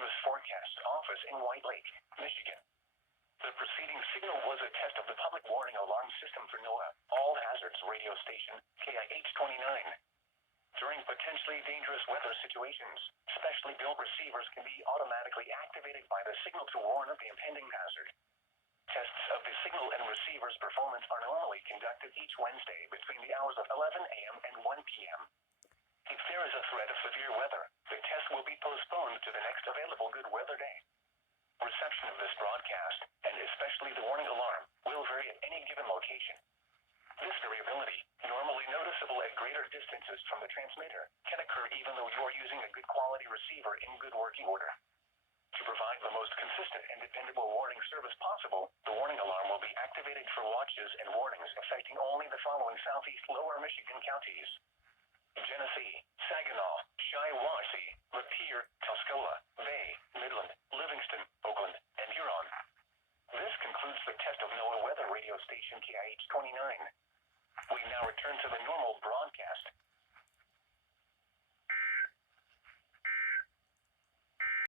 Service Forecast Office in White Lake, Michigan. The preceding signal was a test of the public warning alarm system for NOAA, All Hazards Radio Station, KIH-29. During potentially dangerous weather situations, specially built receivers can be automatically activated by the signal to warn of the impending hazard. Tests of the signal and receiver's performance are normally conducted each Wednesday between the hours of 11 a.m. and 1 p.m. If there is a threat of severe weather, the test will be postponed to the next available good weather day. Reception of this broadcast, and especially the warning alarm, will vary at any given location. This variability, normally noticeable at greater distances from the transmitter, can occur even though you are using a good quality receiver in good working order. To provide the most consistent and dependable warning service possible, the warning alarm will be activated for watches and warnings affecting only the following southeast lower Michigan counties: Genesee, Saginaw, Shiawassee, Lapeer, Tuscola, Bay, Midland, Livingston, Oakland, and Huron. This concludes the test of NOAA weather radio station KIH-29. We now return to the normal broadcast.